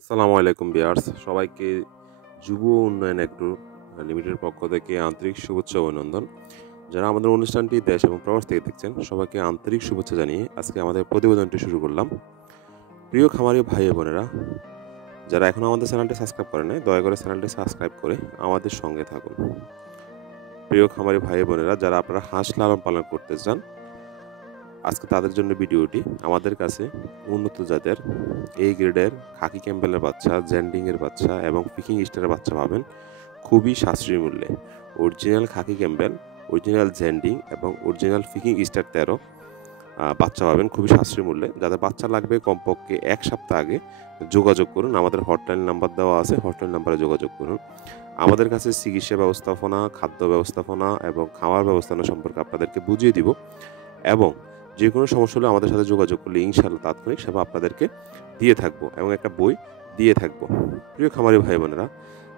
আসসালামু আলাইকুম ভিউয়ার্স, সবাইকে যুব উন্নয়ন এগ্রো লিমিটেডের পক্ষ থেকে আন্তরিক শুভেচ্ছা ও অভিনন্দন। যারা আমাদের অনুষ্ঠানটি দেশ এবং প্রবাস থেকে দেখছেন, সবাইকে আন্তরিক শুভেচ্ছা জানিয়ে আজকে আমাদের প্রতিবেদনটি শুরু করলাম। প্রিয় খামারি ভাই ও বোনেরা, যারা এখনও আমাদের চ্যানেলটি সাবস্ক্রাইব করেন নাই, দয়া করে চ্যানেলটি সাবস্ক্রাইব করে আমাদের সঙ্গে থাকুন। প্রিয় খামারি ভাই ও বোনেরা, যারা আপনারা হাঁস লালন পালন করতে চান, আজকে তাদের জন্য ভিডিওটি। আমাদের কাছে উন্নত জাতের এই গ্রেডের খাকি ক্যাম্বেলের বাচ্চা, জেন্ডিংয়ের বাচ্চা এবং পিকিং স্টারের বাচ্চা পাবেন খুবই সাশ্রয়ী মূল্যে। অরিজিনাল খাকি ক্যাম্বেল, অরিজিনাল জেন্ডিং এবং অরিজিনাল পিকিং স্টার 13 বাচ্চা পাবেন খুবই সাশ্রয়ী মূল্যে। যাদের বাচ্চা লাগবে কমপক্ষে 1 সপ্তাহ আগে যোগাযোগ করুন। আমাদের হটলাইন নাম্বার দেওয়া আছে, হটলাইন নাম্বারে যোগাযোগ করুন। আমাদের কাছে চিকিৎসা ব্যবস্থাপনা, খাদ্য ব্যবস্থাপনা এবং খাওয়ার ব্যবস্থাপনা সম্পর্কে আপনাদেরকে বুঝিয়ে দিব এবং যে কোনো সমস্যা হলে আমাদের সাথে যোগাযোগ করলে ইনশাআল্লাহ তাৎক্ষণিক সেবা আপনাদেরকে দিয়ে থাকবো এবং একটা বই দিয়ে থাকবো। প্রিয় খামারি ভাই বোনেরা,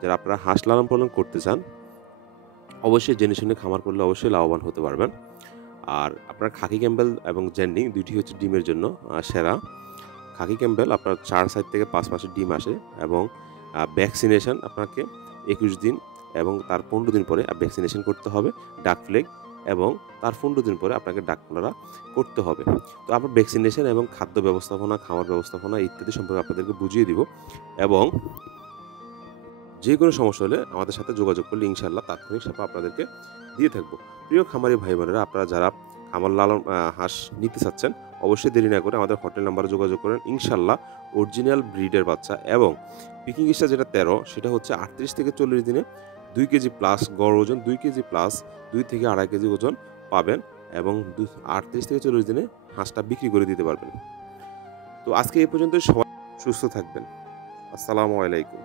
যারা আপনারা হাঁস লালন পালন করতে চান, অবশ্যই জেনে শুনে খামার করলে অবশ্যই লাভবান হতে পারবেন। আর আপনার খাকি ক্যাম্বেল এবং জেন্ডিং দুইটি হচ্ছে ডিমের জন্য সেরা। খাকি ক্যাম্বেল আপনার 4 সাইড থেকে 5 মাসের ডিম আসে এবং ভ্যাকসিনেশন আপনাকে 21 দিন এবং তার 15 দিন পরে ভ্যাকসিনেশন করতে হবে ডাক ফ্লেগ, এবং তার 15 দিন পরে আপনাকে ডাক কলেরা করতে হবে। তো আমরা ভ্যাকসিনেশন এবং খাদ্য ব্যবস্থাপনা, খামার ব্যবস্থাপনা ইত্যাদি সম্পর্কে আপনাদেরকে বুঝিয়ে দিব এবং যে কোনো সমস্যা হলে আমাদের সাথে যোগাযোগ করলে ইনশাআল্লাহ তাৎক্ষণিক সেবা আপনাদেরকে দিয়ে থাকবো। প্রিয় খামারি ভাই বোনেরা, আপনারা যারা খামার লালন হাঁস নিতে চাচ্ছেন, অবশ্যই দেরি না করে আমাদের হটলাইন নাম্বারে যোগাযোগ করেন। ইনশাআল্লাহ অরিজিনাল ব্রিডের বাচ্চা এবং পিকিং স্টার যেটা 13, সেটা হচ্ছে 38 থেকে 40 দিনে 2 কেজি প্লাস গড় ওজন, 2 কেজি প্লাস 2 থেকে 2.5 কেজি ওজন পাবেন এবং 38 থেকে 40 দিনে হাঁসটা বিক্রি করে দিতে পারবেন। তো আজকে এই পর্যন্ত, সবাই সুস্থ থাকবেন। আসসালামু আলাইকুম।